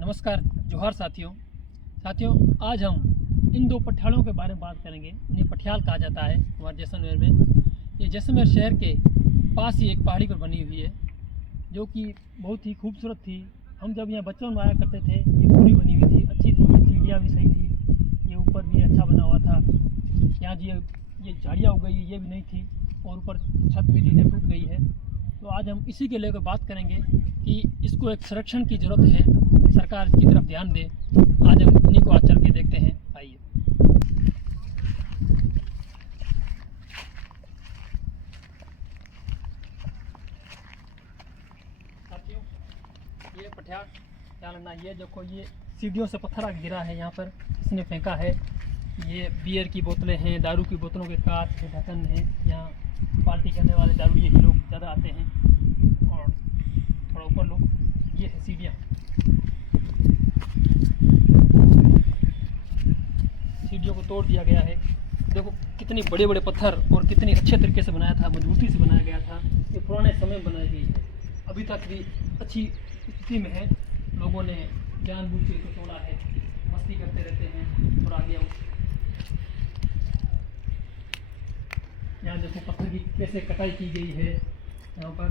नमस्कार, जोहार साथियों। आज हम इन दो पठियालों के बारे में बात करेंगे। इन्हें पठियाल कहा जाता है हमारे जैसलमेर में। ये जैसलमेर शहर के पास ही एक पहाड़ी पर बनी हुई है, जो कि बहुत ही खूबसूरत थी। हम जब यहाँ बचपन में आया करते थे, ये पूरी बनी हुई थी, अच्छी थी, सीढ़ियाँ भी सही थी, ये ऊपर भी अच्छा बना हुआ था। यहाँ ये झाड़ियाँ उग गई, ये भी नहीं थी, और ऊपर छत भी थी जो टूट गई है। तो आज हम इसी के लेकर बात करेंगे कि इसको एक संरक्षण की ज़रूरत है, सरकार इसकी तरफ ध्यान दे। आज हम इन्हीं को आज चल के देखते हैं, आइए। साथियों, ये पठियाल क्या लगना, ये देखो, ये सीढ़ियों से पत्थर आके गिरा है, यहाँ पर इसने फेंका है। ये बियर की बोतलें हैं, दारू की बोतलों के कांच के ढक्कन हैं। यहाँ पार्टी करने वाले दारू यही लोग ज़्यादा आते हैं। और थोड़ा ऊपर लोग, ये है सीढ़ियाँ, सीढ़ियों को तोड़ दिया गया है। देखो कितने बड़े बड़े पत्थर और कितनी अच्छे तरीके से बनाया था, मजबूती से बनाया गया था। ये पुराने समय में बनाई गई है, अभी तक भी अच्छी स्थिति में है। लोगों ने जानबूझ के इसको तोड़ा है, मस्ती करते रहते हैं। और आगे यहाँ देखो पत्थर की कैसे कटाई की गई है यहाँ पर।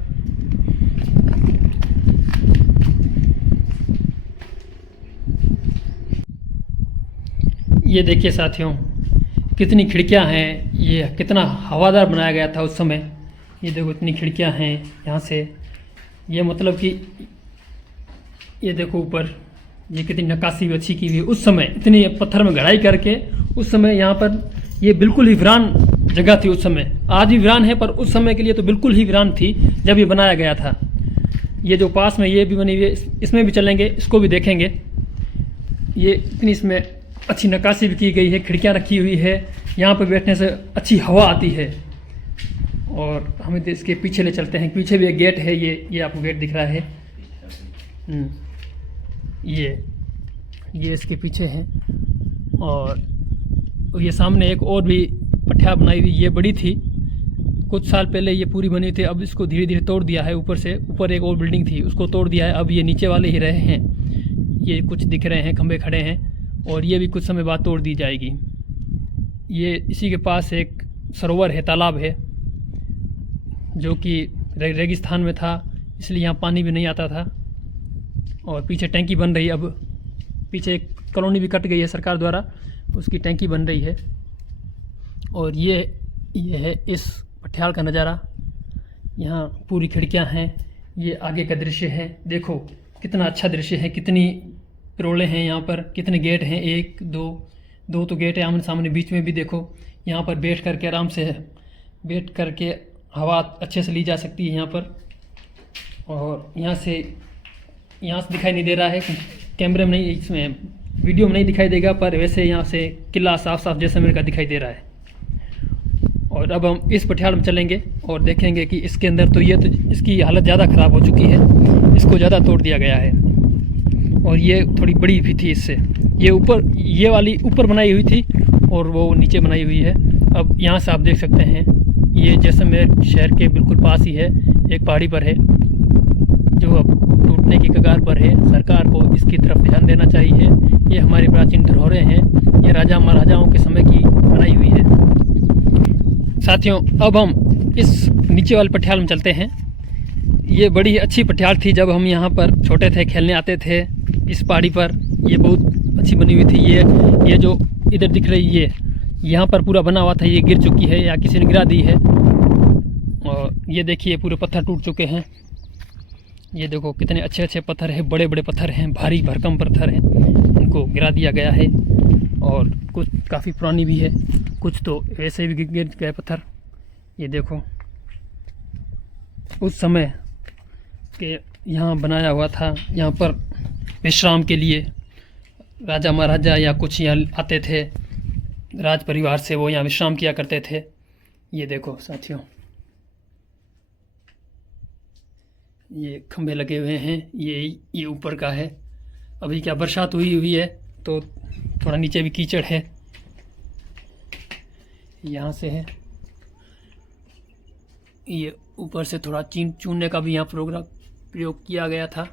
ये देखिए साथियों, कितनी खिड़कियाँ हैं, ये कितना हवादार बनाया गया था उस समय। ये देखो इतनी खिड़कियाँ हैं यहाँ से, ये मतलब कि ये देखो ऊपर ये कितनी नक्काशी भी अच्छी की हुई। उस समय इतनी पत्थर में गढ़ाई करके, उस समय यहाँ पर ये बिल्कुल ही वीरान जगह थी उस समय। आज भी वीरान है, पर उस समय के लिए तो बिल्कुल ही वीरान थी जब ये बनाया गया था। ये जो पास में ये भी बनी हुई है, इसमें भी चलेंगे, इसको भी देखेंगे। ये इतनी इसमें अच्छी नक्काशी भी की गई है, खिड़कियाँ रखी हुई है, यहाँ पर बैठने से अच्छी हवा आती है। और हमें तो इसके पीछे ले चलते हैं, पीछे भी एक गेट है, ये आपको गेट दिख रहा है। ये इसके पीछे है। और ये सामने एक और भी पठिया बनाई हुई, ये बड़ी थी, कुछ साल पहले ये पूरी बनी थी, अब इसको धीरे धीरे तोड़ दिया है। ऊपर एक और बिल्डिंग थी, उसको तोड़ दिया है, अब ये नीचे वाले ही रहे हैं। ये कुछ दिख रहे हैं, खंभे खड़े हैं, और ये भी कुछ समय बाद तोड़ दी जाएगी। ये इसी के पास एक सरोवर है, तालाब है, जो कि रेगिस्तान में था, इसलिए यहाँ पानी भी नहीं आता था। और पीछे टैंकी बन रही है, अब पीछे एक कॉलोनी भी कट गई है सरकार द्वारा, उसकी टैंकी बन रही है। और ये है इस पठियाल का नज़ारा। यहाँ पूरी खिड़कियाँ हैं, ये आगे का दृश्य है। देखो कितना अच्छा दृश्य है, कितनी रोड़े हैं यहाँ पर, कितने गेट हैं, एक दो तो गेट है आमने सामने। बीच में भी देखो, यहाँ पर बैठ करके आराम से बैठ करके हवा अच्छे से ली जा सकती है यहाँ पर। और यहाँ से दिखाई नहीं दे रहा है, कैमरे में नहीं, इसमें वीडियो में नहीं दिखाई देगा, पर वैसे यहाँ से किला साफ साफ जैसलमेर का दिखाई दे रहा है। और अब हम इस पठियाल में चलेंगे और देखेंगे कि इसके अंदर तो इसकी हालत ज़्यादा ख़राब हो चुकी है, इसको ज़्यादा तोड़ दिया गया है। और ये थोड़ी बड़ी भी थी इससे, ये वाली ऊपर बनाई हुई थी और वो नीचे बनाई हुई है। अब यहाँ से आप देख सकते हैं, ये जैसलमेर शहर के बिल्कुल पास ही है, एक पहाड़ी पर है, जो अब टूटने की कगार पर है। सरकार को इसकी तरफ ध्यान देना चाहिए। ये हमारी प्राचीन धरोहरें हैं, ये राजा महाराजाओं के समय की बनाई हुई है। साथियों, अब हम इस नीचे वाले पठियाल में चलते हैं। ये बड़ी अच्छी पठियाल थी, जब हम यहाँ पर छोटे थे, खेलने आते थे इस पहाड़ी पर। ये बहुत अच्छी बनी हुई थी। ये जो इधर दिख रही, ये यहाँ पर पूरा बना हुआ था, ये गिर चुकी है या किसी ने गिरा दी है। और ये देखिए पूरे पत्थर टूट चुके हैं। ये देखो कितने अच्छे अच्छे पत्थर हैं, बड़े बड़े पत्थर हैं, भारी भरकम पत्थर हैं, उनको गिरा दिया गया है। और कुछ काफ़ी पुरानी भी है, कुछ तो वैसे भी गिर गए पत्थर। ये देखो उस समय के यहाँ बनाया हुआ था, यहाँ पर विश्राम के लिए राजा महाराजा या कुछ यहाँ आते थे राज परिवार से, वो यहाँ विश्राम किया करते थे। ये देखो साथियों, ये खंभे लगे हुए हैं, ये ऊपर का है। अभी क्या बरसात हुई है, तो थोड़ा नीचे भी कीचड़ है। यहाँ से है, ये ऊपर से थोड़ा चूनने का भी यहाँ प्रयोग किया गया था।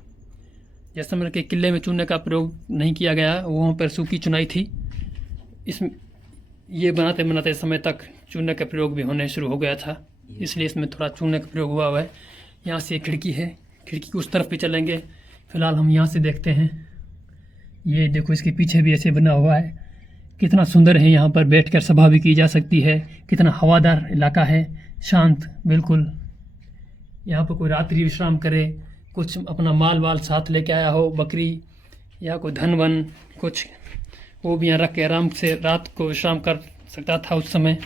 जैसलमेर के किले में चूने का प्रयोग नहीं किया गया, वहाँ पर सूखी चुनाई थी। इसमें ये बनाते बनाते समय तक चूने का प्रयोग भी होने शुरू हो गया था, इसलिए इसमें थोड़ा चूने का प्रयोग हुआ है। यहाँ से खिड़की है, खिड़की की उस तरफ भी चलेंगे। फिलहाल हम यहाँ से देखते हैं। ये देखो, इसके पीछे भी ऐसे बना हुआ है, कितना सुंदर है। यहाँ पर बैठकर सभा भी की जा सकती है। कितना हवादार इलाका है, शांत बिल्कुल। यहाँ पर कोई रात्रि विश्राम करे, कुछ अपना माल वाल साथ लेके आया हो, बकरी या कोई धन वन कुछ, वो भी यहाँ रख के आराम से रात को विश्राम कर सकता था उस समय।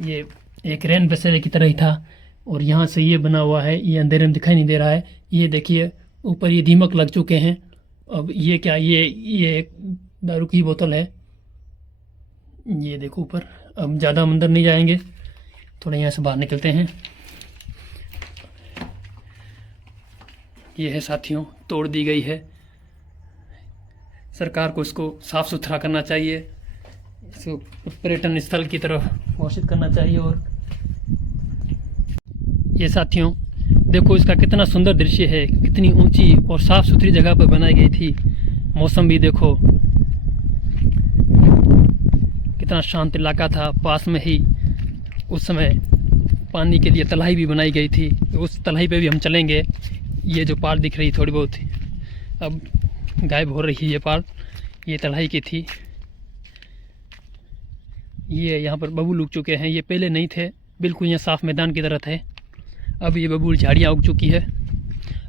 ये एक रैन बसेरे की तरह ही था। और यहाँ से ये बना हुआ है, ये अंधेरे में दिखाई नहीं दे रहा है। ये देखिए ऊपर ये दीमक लग चुके हैं। अब ये क्या, ये एक दारू की बोतल है। ये देखो ऊपर। अब ज़्यादा हम अंदर नहीं जाएंगे, थोड़ा यहाँ से बाहर निकलते हैं। ये है साथियों, तोड़ दी गई है। सरकार को इसको साफ़ सुथरा करना चाहिए, इसको पर्यटन स्थल की तरफ घोषित करना चाहिए। और ये साथियों देखो, इसका कितना सुंदर दृश्य है, कितनी ऊंची और साफ़ सुथरी जगह पर बनाई गई थी। मौसम भी देखो, कितना शांत इलाका था। पास में ही उस समय पानी के लिए तलाही भी बनाई गई थी, उस तलाही पे भी हम चलेंगे। ये जो पार दिख रही थोड़ी बहुत अब गायब हो रही है, ये पार, ये तलाही की थी। ये यहाँ पर बबूल उग चुके हैं, ये पहले नहीं थे, बिल्कुल यहाँ साफ मैदान की तरह थे। अब ये बबूल झाड़ियाँ उग चुकी है।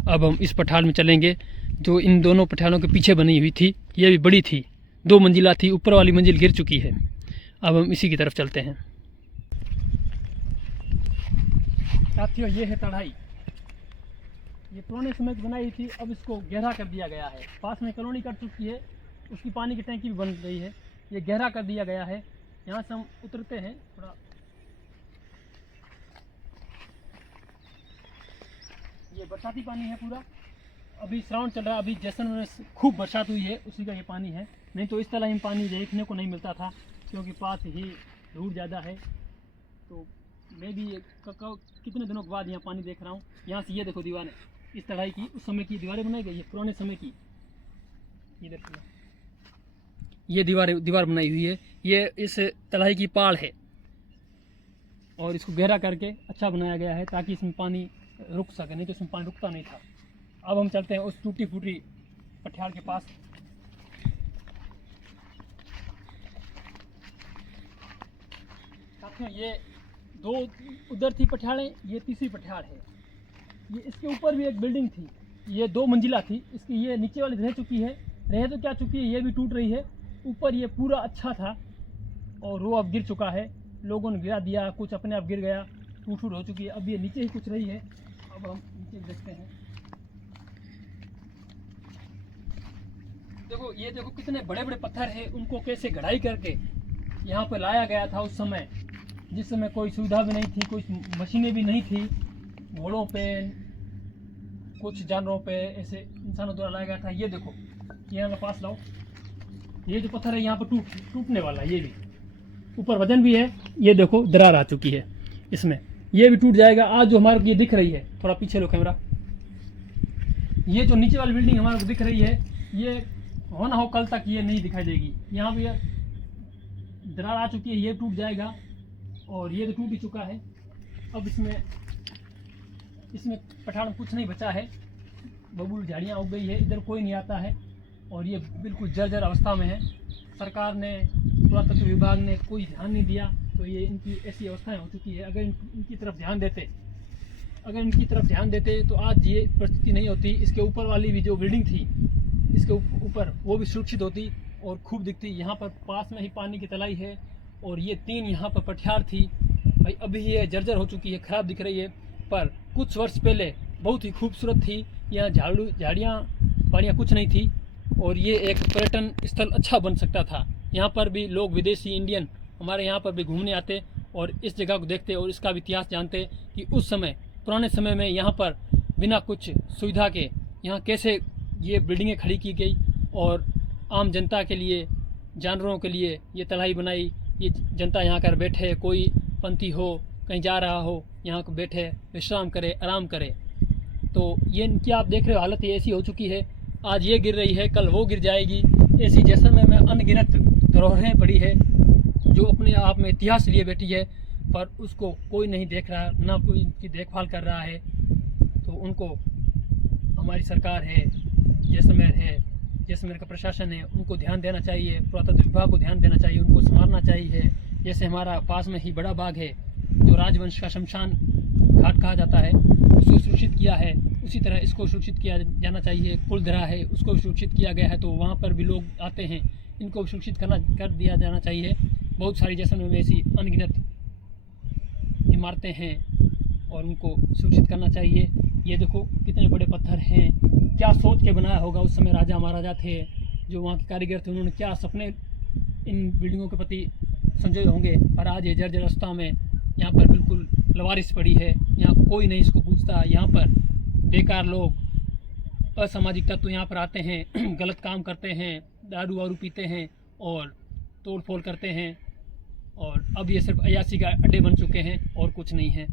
अब हम इस पठार में चलेंगे जो इन दोनों पठारों के पीछे बनी हुई थी। ये भी बड़ी थी, 2 मंजिला थी, ऊपर वाली मंजिल गिर चुकी है। अब हम इसी की तरफ चलते हैं। साथियों ये है तढ़ाई, ये पुराने समय की बनाई थी, अब इसको गहरा कर दिया गया है। पास में कॉलोनी कट चुकी है, उसकी पानी की टैंकी भी बन रही है, ये गहरा कर दिया गया है। यहाँ से हम उतरते हैं थोड़ा। ये बरसाती पानी है पूरा, अभी श्रावण चल रहा है, अभी जैसलमेर में खूब बरसात हुई है, उसी का ये पानी है। नहीं तो इस तरह में पानी देखने को नहीं मिलता था, क्योंकि पास ही धूल ज़्यादा है। तो मैं भी कितने दिनों के बाद यहाँ पानी देख रहा हूँ। यहाँ से ये देखो दीवारें, इस तरह की उस समय की दीवारें बनाई गई है, पुराने समय की। ये देखो, ये दीवार बनाई हुई है। ये इस तलाई की पाड़ है और इसको गहरा करके अच्छा बनाया गया है ताकि इसमें पानी रुक सके, नहीं तो इसमें पानी रुकता नहीं था। अब हम चलते हैं उस टूटी फूटी पठार के पास। साथियों ये 2 उधर थी पठारें, ये तीसरी पठार है। ये इसके ऊपर भी एक बिल्डिंग थी, ये 2 मंजिला थी। इसकी ये नीचे वाली रह चुकी है, रह तो क्या चुकी है, ये भी टूट रही है। ऊपर ये पूरा अच्छा था और वो अब गिर चुका है, लोगों ने गिरा दिया, कुछ अपने आप गिर गया, टूट हो चुकी है। अब ये नीचे ही कुछ रही है। अब हम नीचे देखते हैं। देखो ये देखो कितने बड़े बड़े पत्थर हैं, उनको कैसे गढ़ाई करके यहाँ पे लाया गया था उस समय, जिस समय कोई सुविधा भी नहीं थी, कोई मशीनें भी नहीं थी। घोड़ों पे, कुछ जानवरों पे, ऐसे इंसानों द्वारा लाया गया था। ये देखो, यहाँ पे पास लाओ, ये जो पत्थर है यहाँ पर टूटने वाला है। ये भी ऊपर वजन भी है, ये देखो दरार आ चुकी है इसमें, ये भी टूट जाएगा। आज जो हमारे को ये दिख रही है, थोड़ा पीछे लो कैमरा, ये जो नीचे वाली बिल्डिंग हमारे को दिख रही है, ये हो ना हो कल तक ये नहीं दिखाई देगी। यहाँ पे दरार आ चुकी है, ये टूट जाएगा और ये तो टूट ही चुका है। अब इसमें पठार में कुछ नहीं बचा है, बबूल झाड़ियाँ उग गई है, इधर कोई नहीं आता है और ये बिल्कुल जर्जर अवस्था में है। सरकार ने, पुरातत्व विभाग ने कोई ध्यान नहीं दिया, तो ये इनकी ऐसी अवस्थाएं हो चुकी है। अगर इनकी तरफ ध्यान देते तो आज ये परिस्थिति नहीं होती। इसके ऊपर वाली भी जो बिल्डिंग थी, इसके ऊपर वो भी सुरक्षित होती और खूब दिखती। यहाँ पर पास में ही पानी की तलाई है और ये 3 यहाँ पर पठार थी भाई। अभी ये जर्जर हो चुकी है, ख़राब दिख रही है, पर कुछ वर्ष पहले बहुत ही खूबसूरत थी। यहाँ झाड़ियाँ पाड़ियाँ कुछ नहीं थी और ये एक पर्यटन स्थल अच्छा बन सकता था। यहाँ पर भी लोग, विदेशी, इंडियन हमारे यहाँ पर भी घूमने आते और इस जगह को देखते और इसका भी इतिहास जानते कि उस समय, पुराने समय में यहाँ पर बिना कुछ सुविधा के यहाँ कैसे ये बिल्डिंगें खड़ी की गई और आम जनता के लिए, जानवरों के लिए ये तलाई बनाई। ये जनता यहाँ कर बैठे, कोई पंथी हो, कहीं जा रहा हो, यहाँ को बैठे, विश्राम करे, आराम करे। तो ये इनकी आप देख रहे हो हालत ये ऐसी हो चुकी है। आज ये गिर रही है, कल वो गिर जाएगी। ऐसी जैसलमेर में अनगिनत धरोहरें पड़ी है जो अपने आप में इतिहास लिए बैठी है, पर उसको कोई नहीं देख रहा, ना कोई उनकी देखभाल कर रहा है। तो उनको हमारी सरकार है, जैसलमेर का प्रशासन है, उनको ध्यान देना चाहिए, पुरातत्व विभाग को ध्यान देना चाहिए, उनको संभालना चाहिए। जैसे हमारा पास में ही बड़ा बाग है जो राजवंश का शमशान घाट कहा जाता है, उसको सुरक्षित किया है, उसी तरह इसको सुरक्षित किया जाना चाहिए। कुलधरा है, उसको सुरक्षित किया गया है, तो वहाँ पर भी लोग आते हैं, इनको सुरक्षित कर दिया जाना चाहिए। बहुत सारी जैसलमेर में ऐसी अनगिनत इमारतें हैं और उनको सुरक्षित करना चाहिए। ये देखो कितने बड़े पत्थर हैं, क्या सोच के बनाया होगा उस समय राजा महाराजा थे, जो वहाँ के कारीगर थे, उन्होंने क्या सपने इन बिल्डिंगों के प्रति संजोए होंगे। पर आज ये जर्जर अवस्था में यहाँ पर बिल्कुल लवारिस पड़ी है, यहाँ कोई नहीं इसको पूछता। यहाँ पर बेकार लोग, असामाजिक तत्व यहाँ पर आते हैं, गलत काम करते हैं, दारू वारू पीते हैं और तोड़ फोड़ करते हैं, और अब ये सिर्फ अयासी का अड्डे बन चुके हैं और कुछ नहीं है।